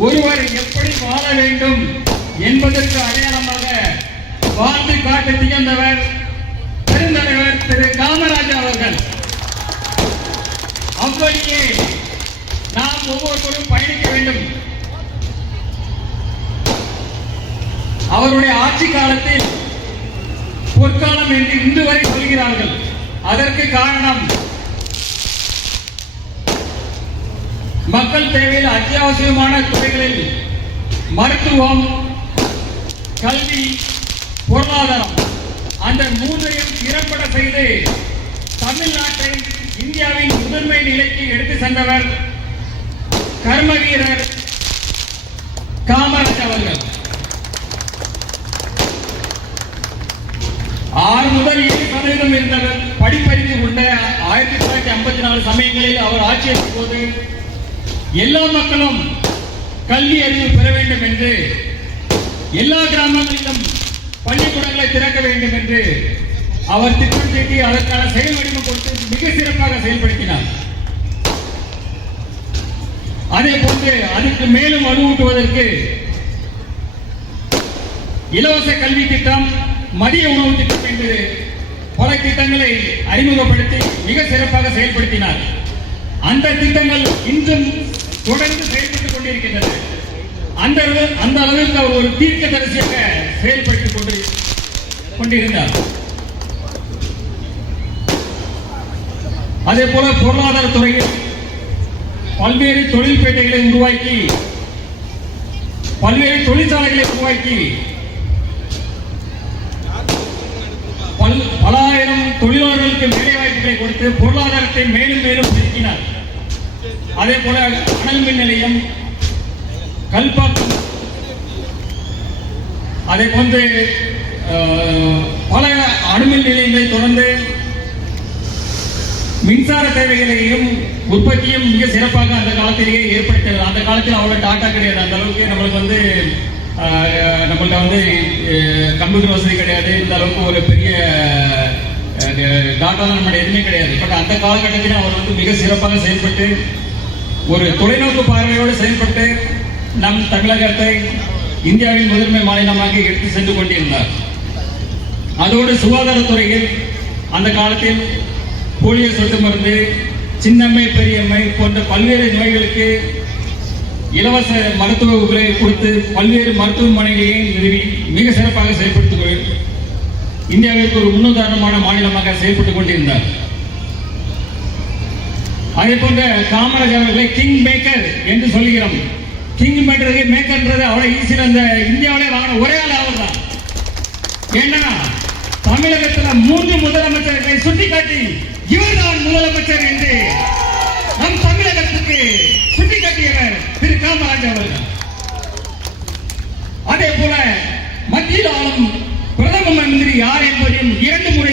ஒருவர் எப்படி வாழ வேண்டும் என்பதற்கு அடையாளமாக வாழ்ந்து காட்டு திகழ்ந்தவர் பெருந்தலைவர் திரு காமராஜர் அவர்கள். அப்படியே நாம் ஒவ்வொருவரும் பயணிக்க வேண்டும். அவருடைய ஆட்சி காலத்தில் பொற்காலம் என்று இன்று வரை சொல்கிறார்கள். அதற்கு காரணம் மக்கள் தேவையில் அத்தியாவசியமான துறைகளில் மருத்துவம், கல்வி, பொருளாதாரம் அந்த மூன்றையும் திறம்பட செய்து தமிழ்நாட்டை இந்தியாவின் முதன்மை நிலைக்கு எடுத்து சென்றவர் கர்ம வீரர் காமராஜர் அவர்கள். 6 முதல் 7% இருந்தவர் படிப்பறிவு கொண்ட 1954 சமயங்களில் அவர் ஆட்சியின் போது எல்லா மக்களும் கல்வி அறிவு பெற வேண்டும் என்று எல்லா கிராமங்களிலும் பள்ளிக்கூடங்களை திறக்க வேண்டும் என்று அவர் திட்டம் தீட்டி அதற்கான செயல் வடிவம் கொடுத்து மிக சிறப்பாக செயல்படுத்தினார். அதே போன்று அதுக்கு மேலும் வலுவூட்டுவதற்கு இலவச கல்வி திட்டம், மதிய உணவு திட்டம் என்று பல திட்டங்களை அறிமுகப்படுத்தி மிக சிறப்பாக செயல்படுத்தினார். அந்த திட்டங்கள் இன்றும் தொடர்ந்து செயல்பட்டுக் கொண்டிருக்கின்றன. அந்த அளவிற்கு அவர் ஒரு தீர்க்கதரிசியாக செயல்பட்டுக் கொண்டிருந்தார். அதே போல பொருளாதார துறையில் பல்வேறு தொழில்பேட்டைகளை உருவாக்கி, பல்வேறு தொழிற்சாலைகளை உருவாக்கி பல ஆயிரம் தொழிலாளர்களுக்கு வேலை வாய்ப்புகளை கொடுத்து பொருளாதாரத்தை மேலும் மேலும் பெருக்கினார். அதே போல அனல் மின் நிலையம், கல்பாக்கம், அதே போன்று பல அணுமின் நிலையங்களை தொடர்ந்து மின்சார தேவைகளையும் உற்பத்தியும் மிக சிறப்பாக அந்த காலத்திலேயே ஏற்படுத்தியது. அந்த காலத்தில் அவ்வளவு டாட்டா கிடையாது. அந்த அளவுக்கு நம்மள்கிட்ட வந்து கம்ப்யூட்டர் வசதி கிடையாது. இந்த அளவுக்கு ஒரு பெரிய டாட்டா நம்ம எதுவுமே கிடையாது. பட் அந்த காலகட்டத்தில் அவர் வந்து மிக சிறப்பாக செயல்பட்டு ஒரு தொலைநோக்கு பார்வையோடு செயல்பட்டு நம் தமிழகத்தை இந்தியாவின் முதன்மை மாநிலமாக எடுத்து சென்று கொண்டிருந்தார். அதோடு சுகாதாரத்துறையில் அந்த காலத்தில் போலியோ சொட்டு மருந்து, சின்னம்மை, பெரியம்மை போன்ற பல்வேறு நோய்களுக்கு இலவச மருத்துவங்களை கொடுத்து பல்வேறு மருத்துவமனைகளையும் நிறுவி மிக சிறப்பாக செயல்படுத்தி இந்தியாவிற்கு ஒரு முன்னுதாரணமான மாநிலமாக செயல்பட்டுக் கொண்டிருந்தார். அதே போன்ற காமராஜர் அவர்களை கிங் மேக்கர் என்று சொல்லுகிறோம். கிங் மேக்கர்ன்றது அவ்வளவு ஈஸி. அந்த இந்தியாவிலே வாங்கின ஒரே ஆள் அவர் தான். ஏன்னா தமிழகத்தில் 3 முதலமைச்சர்களை சுட்டிக்காட்டி இவர்தான் முதலமைச்சர் என்று நம் தமிழகத்துக்கு சுட்டிக்காட்டியவர் திரு காமராஜர் அவர்கள். அதே போல மத்தியில் ஆளும் பிரதம மந்திரி யார் என்பதையும் 2 முறை